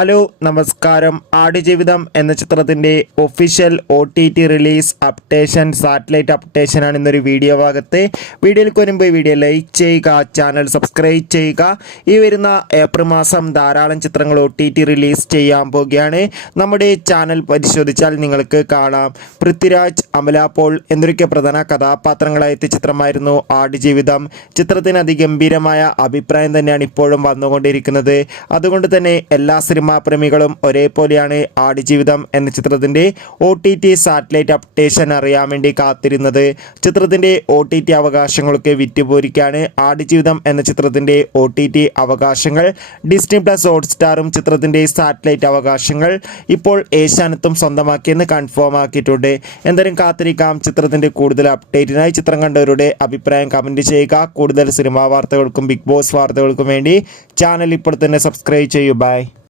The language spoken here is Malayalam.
ഹലോ നമസ്കാരം. ആടുജീവിതം എന്ന ചിത്രത്തിൻ്റെ official OTT release updation, satellite അപ്ഡേഷനാണ് ഇന്നൊരു വീഡിയോ ഭാഗത്ത്. വീഡിയോയിൽ വരുമ്പോൾ വീഡിയോ ലൈക്ക് ചെയ്യുക, ചാനൽ സബ്സ്ക്രൈബ് ചെയ്യുക. ഈ വരുന്ന ഏപ്രിൽ മാസം ധാരാളം ചിത്രങ്ങൾ OTT റിലീസ് ചെയ്യാൻ പോവുകയാണ്. നമ്മുടെ ചാനൽ പരിശോധിച്ചാൽ നിങ്ങൾക്ക് കാണാം. പൃഥ്വിരാജ്, അമല പോൾ എന്നൊക്കെ പ്രധാന കഥാപാത്രങ്ങളായ ചിത്രമായിരുന്നു ആടുജീവിതം. ചിത്രത്തിന് അതിഗംഭീരമായ അഭിപ്രായം തന്നെയാണ് ഇപ്പോഴും വന്നുകൊണ്ടിരിക്കുന്നത്. അതുകൊണ്ട് തന്നെ എല്ലാ പ്രേമികളും ഒരേപോലെയാണ് ആടുജീവിതം എന്ന ചിത്രത്തിൻ്റെ OTT സാറ്റലൈറ്റ് അപ്ഡേഷൻ അറിയാൻ വേണ്ടി കാത്തിരുന്നത്. ചിത്രത്തിൻ്റെ OTT അവകാശങ്ങളൊക്കെ വിറ്റുപോരിക്കാണ്. ആടുജീവിതം എന്ന ചിത്രത്തിൻ്റെ OTT അവകാശങ്ങൾ ഡിസ്നി പ്ലസ് ഹോട്ട്സ്റ്റാറും ചിത്രത്തിൻ്റെ സാറ്റലൈറ്റ് അവകാശങ്ങൾ ഇപ്പോൾ ഏഷ്യാനെറ്റും സ്വന്തമാക്കിയെന്ന് കൺഫേം ആക്കിയിട്ടുണ്ട്. എന്തായാലും കാത്തിരിക്കാം ചിത്രത്തിൻ്റെ കൂടുതൽ അപ്ഡേറ്റിനായി. ചിത്രം കണ്ടവരുടെ അഭിപ്രായം കമൻറ്റ് ചെയ്യുക. കൂടുതൽ സിനിമാ വാർത്തകൾക്കും ബിഗ് ബോസ് വാർത്തകൾക്കും വേണ്ടി ചാനൽ ഇപ്പോൾ തന്നെ സബ്സ്ക്രൈബ് ചെയ്യൂ. ബൈ.